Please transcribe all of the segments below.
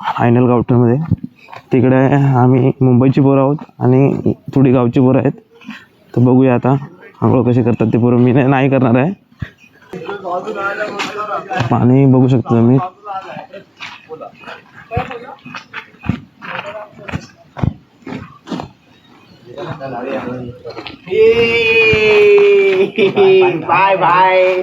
Final गावठणमध्ये. तिकडे आम्ही मुंबईची पोरं आहोत आणि थोडी गावची पोरं आहेत. तर बघूया आता आंघोळ कशी करतात ते पोरं. मी नाही नाही करणार आहे. पाणी बघू शकतो तुम्ही. बाय बाय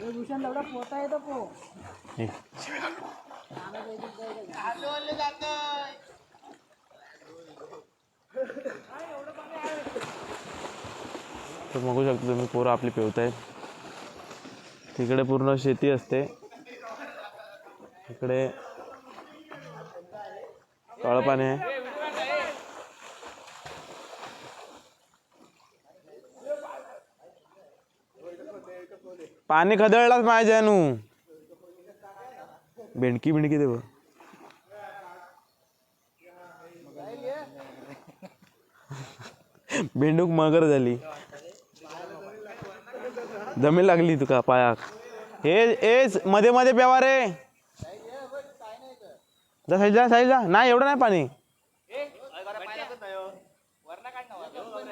भूषण तेवढा पोता येतो पो. तर बघू शकता तुम्ही पोरं आपली पेवतायत तिकडे पूर्ण शेती असते. इकडे काळं पाणी आहे. पाणी खदळलाच माझ्या जानू भेंडकी बिंडकी देव भेंडूक मगर झाली. जमीन लागली तुका पायाक. हे एच मध्ये मध्ये प्यावा रे. जा साईड जा साईड जा. नाही एवढं नाही पाणी.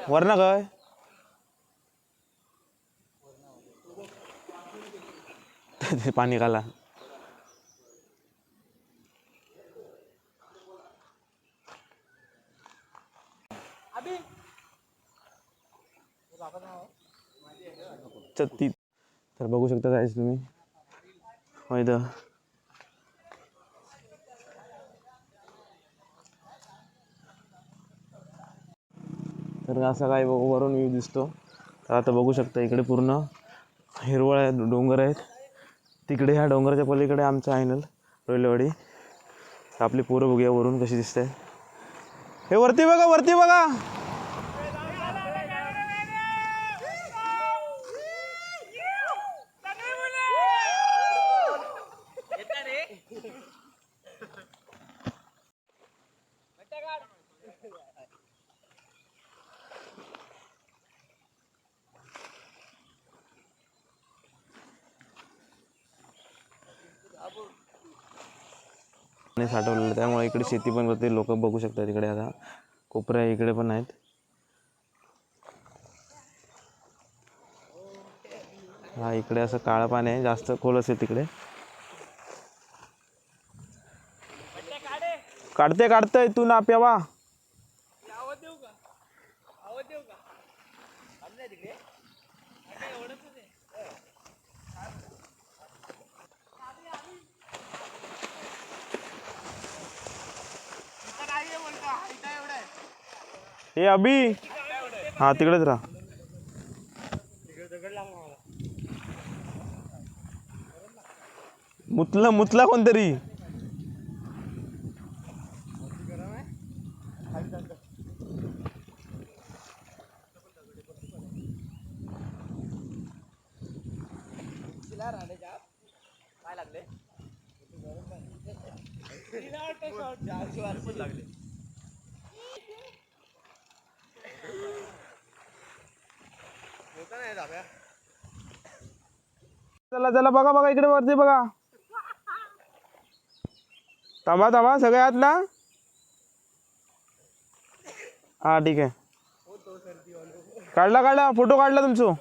वरण काय? ते पाणी काला छत्तीस तर बघू शकता काय तुम्ही. होय इथं. तर असा काय वरून व्ह्यू दिसतो. तर आता बघू शकता इकडे पूर्ण हिरवळ आहे डोंगर आहेत. तिकडे ह्या डोंगराच्या पलीकडे आमचं आयनल रोहिलवाडी. आपली पोरं बघूया वरून कशी दिसते हे वरती बघा वरती बघा. पाणी साठवलेलं आहे. त्यामुळे इकडे शेती पण करते लोक बघू शकतात इकडे आता. कोपऱ्या इकडे पण आहेत. हा इकडे असं काळं पाणी आहे. जास्त खोल असेल तिकडे काढते काढतंय तू ना प्यावा. हे अभी. हा तिकडेच राहा. मुतला मुतला कोणतरी. चला चला बघा बघा इकडे वरती बघा. थांबा थांबा सगळे आतला? ना हा ठीक आहे. काढला काढला फोटो काढला तुमचं.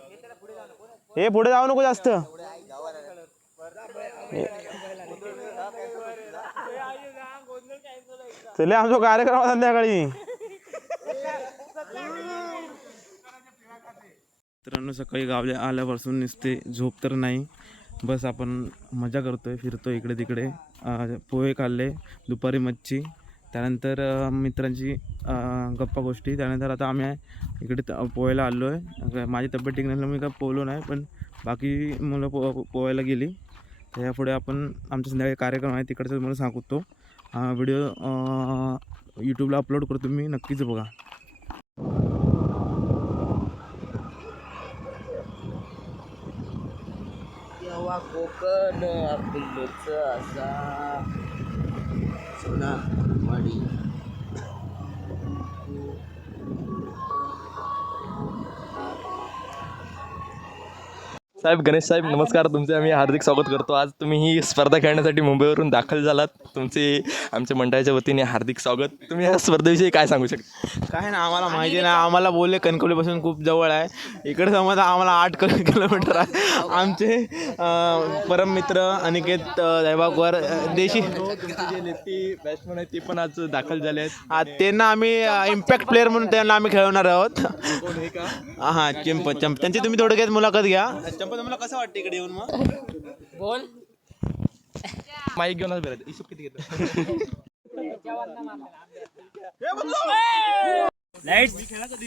हे पुढे जाऊ नको जास्त. चले आमचा कार्यक्रम आहे संध्याकाळी. मित्रांनो सकाळी गावले आल्यापासून नुसते झोप तर नाही. बस आपण मजा करतोय फिरतो इकडे तिकडे. पोहे खाल्ले दुपारी मच्छी. त्यानंतर मित्रांची गप्पा गोष्टी. त्यानंतर आता आम्ही इकडे त- पोहायला आलो आहे माझी तब्येत ठीक नसल्यामुळे मी काय पोहलो नाही पण बाकी मुलं पो पोहायला गेली. त्यापुढे आपण आमचा संध्याकाळी कार्यक्रम आहे तिकडचं तुम्हाला सांगतो. व्हिडिओ यूट्यूबला अपलोड करतो मी नक्कीच बघा. कोकण पिल्लूच असा सोनारवाडी साहेब गणेश साहेब नमस्कार. तुमचे आम्ही हार्दिक स्वागत करतो. आज तुम्ही ही स्पर्धा खेळण्यासाठी मुंबईवरून दाखल झालात. तुमचे आमच्या मंडळाच्या वतीने हार्दिक स्वागत. तुम्ही या स्पर्धेविषयी काय सांगू शकता? काय ना आम्हाला माहिती नाही. आम्हाला बोलले कणकवलीपासून खूप जवळ आहे. इकडे समजा आम्हाला आठ किलो किलोमीटर आहे. आमचे परम मित्र अनिकेत अं, देशी बॅट्समन आहेत ते पण आज दाखल झाले आहेत हा, त्यांना आम्ही इम्पॅक्ट प्लेअर म्हणून त्यांना आम्ही खेळवणार आहोत. हे हां चिंप चंप त्यांची तुम्ही थोडक्यात मुलाखत घ्या. तुम्हाला कसं वाटतं इकडे येऊन मग? माईक घेऊनच बेरत इशूप किती घेतो?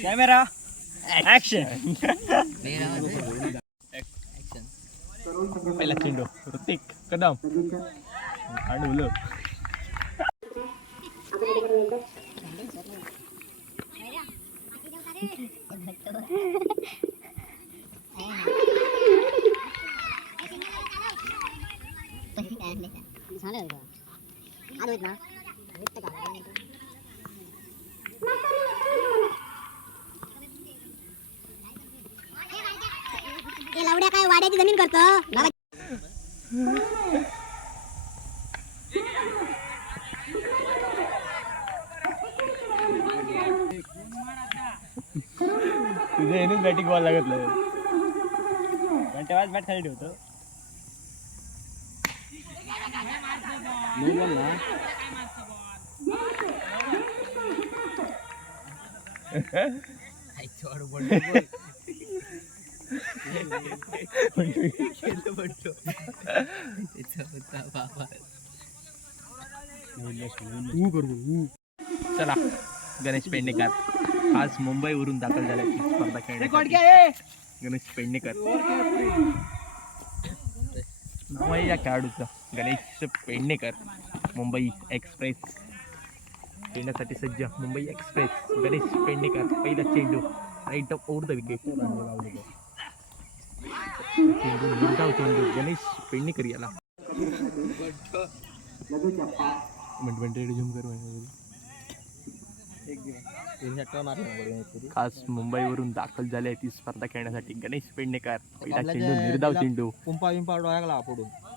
कॅमेरा ऍक्शन पहिला चेंडू. ऋतिक कदम. लावड्या काय वाड्याची जमीन करतो? बाबा तुझ्या येणेच बॅटिंग बॉल लागत नाही. घंटेवाज बॅट खाली ठेवतो. चला गणेश पेडणेकर आज मुंबईवरून दाखल झाले स्पर्धा खेळण्यासाठी. गणेश पेडणेकर नाव आहे या खेळाडूचं. गणेश पेडणेकर मुंबई एक्सप्रेस. खेळण्यासाठी सज्ज मुंबई एक्सप्रेस. गणेश पेडणेकर पहिला चेंडू. Right off over the wicket चेंडू चेंडू. गणेश पेडणेकर याला. खास मुंबईवरून दाखल झाले ती स्पर्धा खेळण्यासाठी गणेश पेडणेकर. पहिला चेंडू निर्धाव चेंडू. पुंपा बिंपा डोळ्याला पडून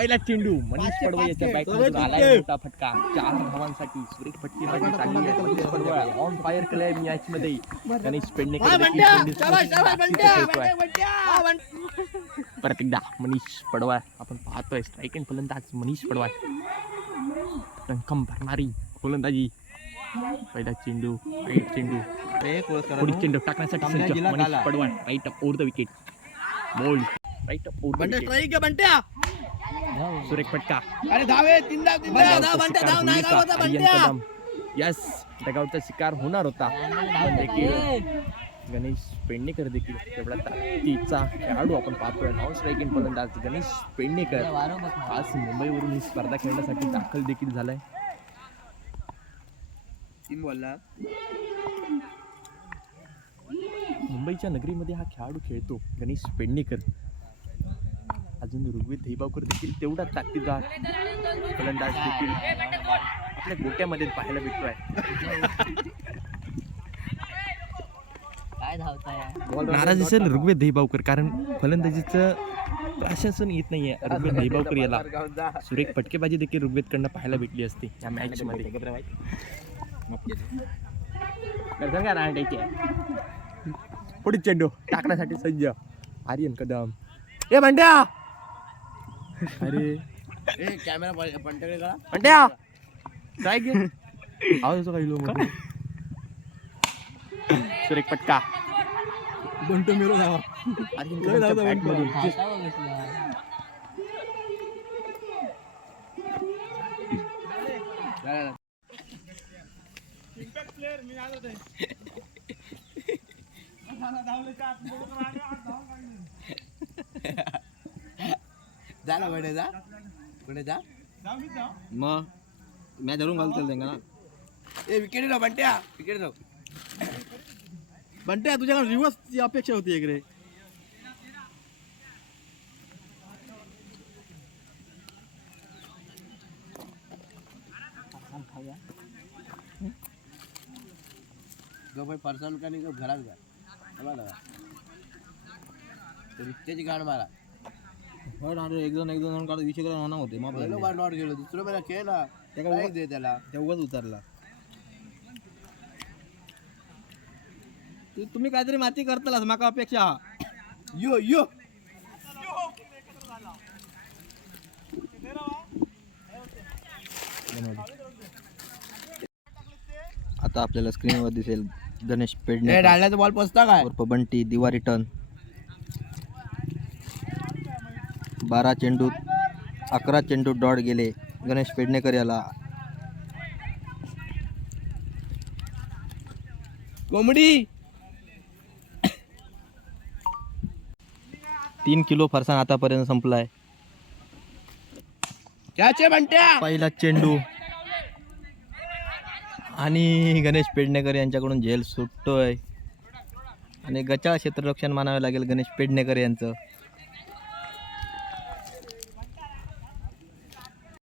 पहिला चेंडू मनीष पडवळ याच्या बॅटमधून आलाय मोठा फटका. चार धावांसाठी सुरेख फटकेबाजी चालली आहे. मनीष पडवळ. ऑन फायर केलाय मॅच मध्ये. गणेश पेडणेकर. परत एकदा मनीष पडवळ. आपण पाहतोय स्ट्राईक अँड फलंदाज मनीष पडवळ. रंकम भरणारी गोलंदाजी पहिला चेंडू राईट चेंडू. पुढील. चेंडू टाकण्यासाठी Manish. Padwal right up over the wicket bowled right up over the wicket सुरेख फटका अरे धावे तीन धाव तीन धाव धाव डगावचा बंट्या शिकार धाव नाही होईल गावाचा का? आर्यन बंट्या कदम यस डगावचा शिकार होणार होता. पण देखील गणेश पेडणेकर देखील तेवढा ताकदीचा खेळाडू आपण पाहतोय. नॉन स्ट्राईक इन फलंदाज गणेश पेडणेकर. आज मुंबईवरून ही स्पर्धा खेळण्यासाठी दाखल देखील झालाय. तीन बॉलला मुंबईच्या नगरीमध्ये हा खेळाडू खेळतो गणेश पेडणेकर. अजून ऋग्वेद धैबावकर देखील तेवढा ताकदीदार फलंदाज देखील आपल्या गोट्यामध्ये पाहायला भेटतोय काय धावताय नाराज असेल ऋग्वेद धैबावकर कारण फलंदाजीचं प्रशासन येत नाहीये ऋग्वेद धैबावकर याला सुरेख फटकेबाजी देखील ऋग्वेदकडनं पाहायला भेटली असते या मॅच मध्ये पुढे चेंडू टाकण्यासाठी सज्ज आर्यन कदम ए भांड्या अरे. ए कॅमेरा पंटकडे का अंट्या ट्राय घे आवाज येतो काही लोक सर एक पटका. बंटो मिरो जावा बॅट. मधून जा ना बडे जा. कुठे जा. मग? मॅच धरून घालतो त्यांना. ना ए विकेट राव बंट्या. विकेट राव बंट्या तुझ्याकडे रिवर्सची अपेक्षा होती एक रे. गो भाई पर्सनल का नाही गो घरात ना रित्याची गाण मारा. एक जण एक जण काढून विषय करून होते. मग नॉट गेलो दुसरं दे त्याला? उतरला. तुम्ही काहीतरी माती करतलास माका अपेक्षा. हा. यो यो. आता आपल्याला स्क्रीनवर दिसेल गणेश पेडणे डाळण्याचा बॉल पोचता काय? बंटी दिवारी टर्न. बारा चेंडूत अकरा चेंडू डॉट गेले. गणेश पेडणेकर याला. कोंबडी! तीन किलो फरसाण आतापर्यंत संपलाय. पहिला चेंडू. आणि गणेश पेडणेकर यांच्याकडून झेल सुटतोय. आणि गचाळ क्षेत्ररक्षण मानावे लागेल गणेश पेडणेकर यांचं.